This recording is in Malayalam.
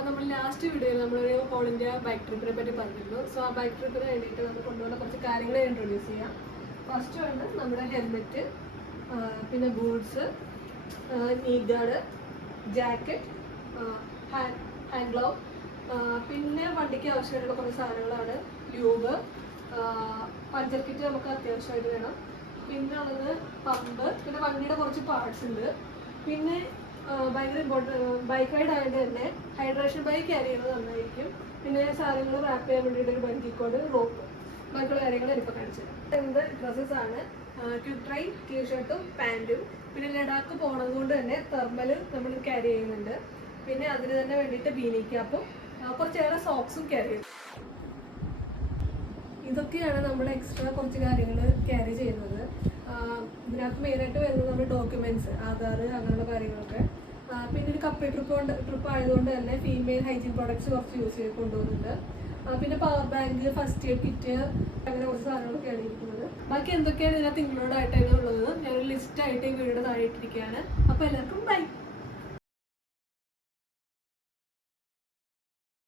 അപ്പോൾ നമ്മൾ ലാസ്റ്റ് വീഡിയോയിൽ നമ്മളൊരു ഓൾ ഇന്ത്യ ബൈക്ക് ട്രിപ്പിനെ പറ്റി പറഞ്ഞിരുന്നു. സോ ആ ബൈക്ക് ട്രിപ്പിന് വേണ്ടിയിട്ട് നമ്മൾ കൊണ്ടുവന്ന കുറച്ച് കാര്യങ്ങൾ ഇൻട്രൊഡ്യൂസ് ചെയ്യാം. ഫസ്റ്റ് ആണ് നമ്മുടെ ഹെൽമെറ്റ്, പിന്നെ ബൂട്ട്സ്, നീ ഗാർഡ്, ജാക്കറ്റ്, ഹാൻഡ് ഗ്ലൗ, പിന്നെ വണ്ടിക്ക് ആവശ്യമായിട്ടുള്ള കുറച്ച് സാധനങ്ങളാണ് ലൂബ്, പഞ്ചർ കിറ്റ് നമുക്ക് അത്യാവശ്യമായിട്ട് വേണം, പിന്നെ ഉള്ളത് പമ്പ്, പിന്നെ വണ്ടിയുടെ കുറച്ച് പാർട്സ് ഉണ്ട്, പിന്നെ ഭയങ്കര ഇമ്പോർട്ടൻ്റ് ബൈക്ക് റൈഡ് ആയതുകൊണ്ട് തന്നെ ഹൈഡ്രേഷൻ ബൈക്ക് ക്യാരി ചെയ്യുന്നത് നന്നായിരിക്കും. പിന്നെ സാധനങ്ങൾ റാപ്പ് ചെയ്യാൻ വേണ്ടിയിട്ട് ഒരു ബങ്കി കോഡ്, റോപ്പ്, ബാക്കിയുള്ള കാര്യങ്ങൾ ഇപ്പോൾ കാണിച്ചത്. എന്ത് ഡ്രസ്സസ് ആണ്, ക്വിക്ക് ഡ്രൈ ടീഷർട്ടും പാൻറ്റും, പിന്നെ ലഡാക്ക് പോണത് കൊണ്ട് തന്നെ തെർമൽ നമ്മൾ ക്യാരി ചെയ്യുന്നുണ്ട്. പിന്നെ അതിന് തന്നെ വേണ്ടിയിട്ട് ബീനി ക്യാപ്പും കുറച്ചേറെ സോക്സും ക്യാരി ചെയ്യും. ഇതൊക്കെയാണ് നമ്മൾ എക്സ്ട്രാ കുറച്ച് കാര്യങ്ങൾ ക്യാരി ചെയ്യുന്നത്. ഇതിനകത്ത് മെയിനായിട്ട് വരുന്നത് നമ്മുടെ ഡോക്യുമെൻറ്റ്സ്, ആധാർ, അങ്ങനെയുള്ള കാര്യങ്ങളൊക്കെ. പിന്നെ ഒരു കപ്പിൾ ട്രിപ്പ് ആയതുകൊണ്ട് തന്നെ ഫീമെയിൽ ഹൈജീൻ പ്രോഡക്ട്സ് കുറച്ച് യൂസ് ചെയ്ത് കൊണ്ടുപോകുന്നുണ്ട്. പിന്നെ power bank, first aid kit, അങ്ങനെ കുറച്ച് സാധനങ്ങളൊക്കെയാണ് ഇരിക്കുന്നത്. ബാക്കി എന്തൊക്കെയാണ് ഇതിനകത്ത് ഇൻക്ലൂഡ് ആയിട്ടാണ് ഉള്ളത് ഞാനൊരു ലിസ്റ്റ് ആയിട്ട് ഈ വീഡിയോയുടെ താഴെ ഇട്ടിരിക്കുകയാണ്. അപ്പോൾ എല്ലാവർക്കും ബൈ.